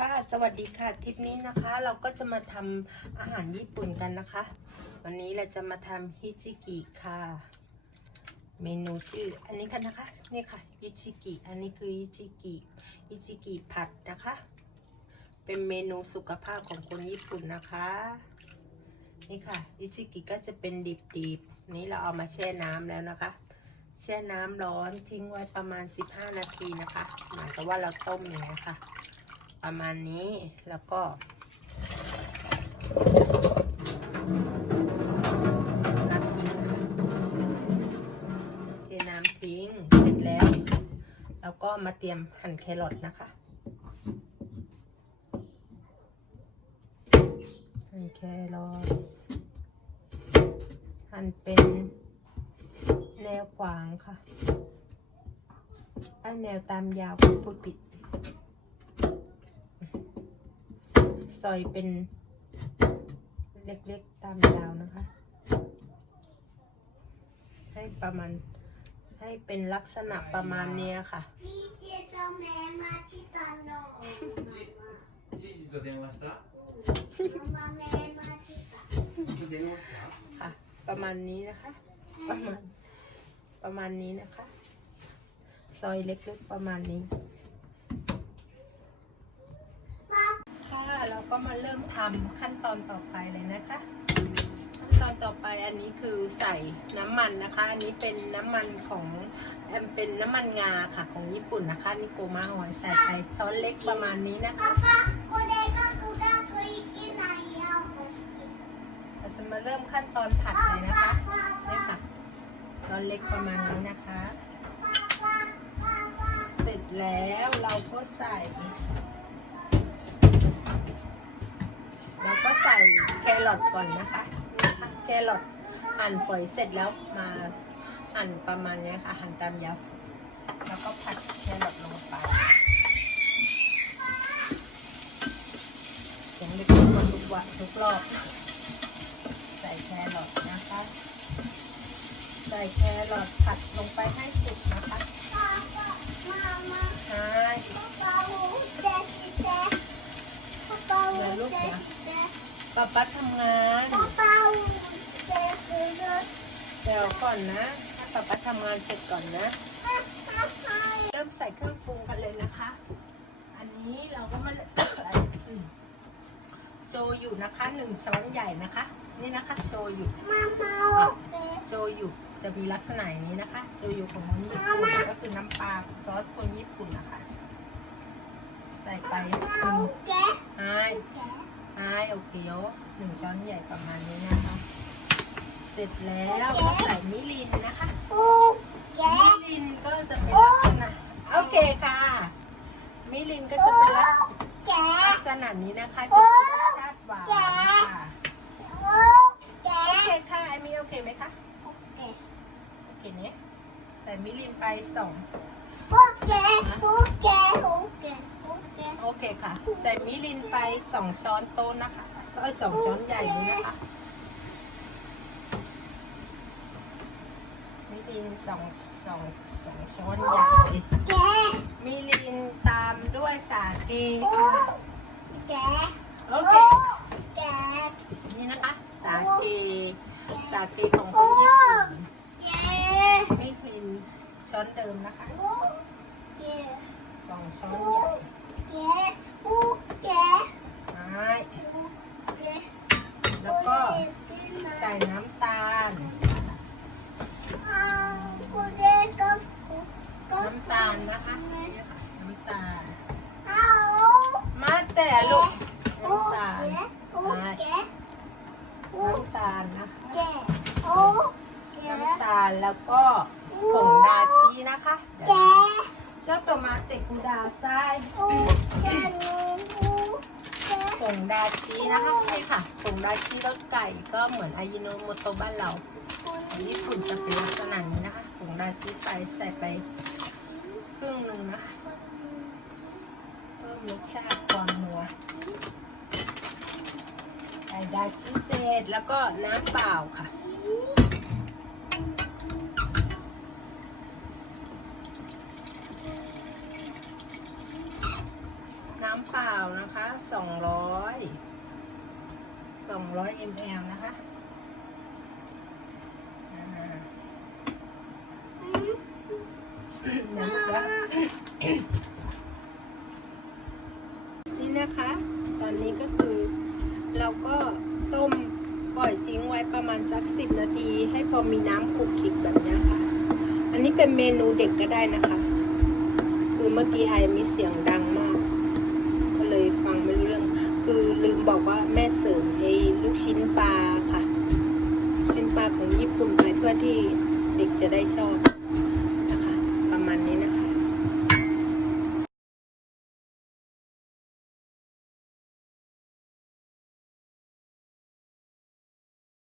ค่ะสวัสดีค่ะทริปนี้นะคะ เราก็จะมาทำอาหารญี่ปุ่นกันนะคะ วันนี้เราจะมาทำฮิจิกิค่ะ เมนูชื่ออันนี้กันนะคะนี่ค่ะฮิจิกิอันนี้คือฮิจิกิฮิจิกิผัดนะคะ เป็นเมนูสุขภาพของคนญี่ปุ่นนะคะ นี่ค่ะฮิจิกิก็จะเป็นดิบๆนี้เราเอามาแช่น้ำแล้วนะคะ แช่น้ำร้อนทิ้งไว้ประมาณ 15 นาทีนะคะเหมือนกับว่าเราต้มอย่างนี้ค่ะ ประมาณนี้แล้วก็น้ำทิ้งเทน้ำทิ้งเสร็จแล้ว แล้วก็มาเตรียมหั่นแครอทนะคะ หั่นแครอทหั่นเป็นแนวขวางค่ะไอ้แนวตามยาวพูดผิด ซอยเป็นเล็กๆตามยาวนะคะ ให้ประมาณให้เป็นลักษณะประมาณเนี้ยค่ะ ค่ะ ประมาณนี้นะคะ ประมาณประมาณนี้นะคะ ซอยเล็กๆประมาณนี้ ก็มาเริ่มทำขั้นตอนต่อไปเลยนะคะ ขั้นตอนต่อไปอันนี้คือใส่น้ำมันนะคะ อันนี้เป็นน้ำมันของแอมเป็นน้ำมันงาค่ะของญี่ปุ่นนะคะนิโกมาหอยใส่ไปช้อนเล็กประมาณนี้นะคะเราจะมาเริ่มขั้นตอนผัดเลยนะคะนี่ค่ะช้อนเล็กประมาณนี้นะคะ เสร็จแล้วเราก็ใส่ ครอทก่อนนะคะ แครอทหั่นฝอยเสร็จแล้วมาหั่นประมาณนี้ค่ะ หั่นตามยาวแล้วก็ผัดแครอทลงไปเสียงเล็กๆทุกวันทุกรอบใส่แครอทนะคะ ใส่แครอทผัดลงไปให้สุกนะคะใช่ Bye. ป๊าป๊าทำงานกระเป๋าเเดี๋ยวก่อนนะให้ป๊าป๊าทำงานเสร็จก่อนนะ เริ่มใส่เครื่องปรุงกันเลยนะคะ อันนี้เราก็มาโชยู่นะคะหนึ่งช้อนใหญ่นะคะ นี่นะคะโชยุมาเมโชยู่จะมีลักษณะอย่นี้นะคะโชยู่ของมันญี่ปุ่นก็คือน้ำปลาซอสคนญี่ปุ่นนะคะ ใส่ไปคุณใช่ ท้ายโอเคโยหนึ่งช้อนใหญ่ประมาณนี้นะคะ เสร็จแล้วก็ใส่มิลินนะคะ มิลินก็จะเป็นลักษณะโอเคค่ะ มิลินก็จะเป็นลักษณะนี้นะคะจะเป็นรสชาติหวานค่ะโอเคค่ะไอมีโอเคไหมคะโอเคโอเคเนี้ยแต่มิลินไปสองโอเคโอเค เคค่ะ ใส่มิลินไปสองช้อนโต๊ะนะคะซอยสองช้อนใหญ่เลยนะคะมิลินสองสองสองช้อนใหญ่มิลินตามด้วยสาเกค่โอเคนี่นะคะสาเกสาเกของคนญี่ปุ่มิลินช้อนเดิมนะคะสองช้อนใหญ่ น้ำตาลมาแต่ลูกน้ำตาลน้ำตาลนะน้ำตาลแล้วก็ผงดาชีนะคะชอบตัวมาเตะกูดาไส้ผงดาชีนะคะใช่ค่ะผงดาชีรสไก่ก็เหมือนอายิโนโมโตบ้านเราญี่ปุ่นจะเป็นลักษณะนี้นะคะผงดาชีใส่ใส่ไป ครึ่งหนึ่งนะ เพิ่มรสชาติความนัวใส่ดาชิเศษแล้วก็น้ำเปล่าค่ะน้ำเปล่านะคะสองร้อยสองร้อยมลนะคะนะคะ นี่นะคะ ตอนนี้ก็คือเราก็ต้มปล่อยทิ้งไว้ประมาณสักสิบนาที ให้พอมีน้ำคลุกคลิกแบบนี้ค่ะ อันนี้เป็นเมนูเด็กก็ได้นะคะ คือเมื่อกี้ไอมีเสียงดังมาก ก็เลยฟังไม่รู้เรื่อง คือลืมบอกว่าแม่เสริมไอ้ลูกชิ้นปลาค่ะ ชิ้นปลาของญี่ปุ่นไปเพื่อที่เด็กจะได้ชอบ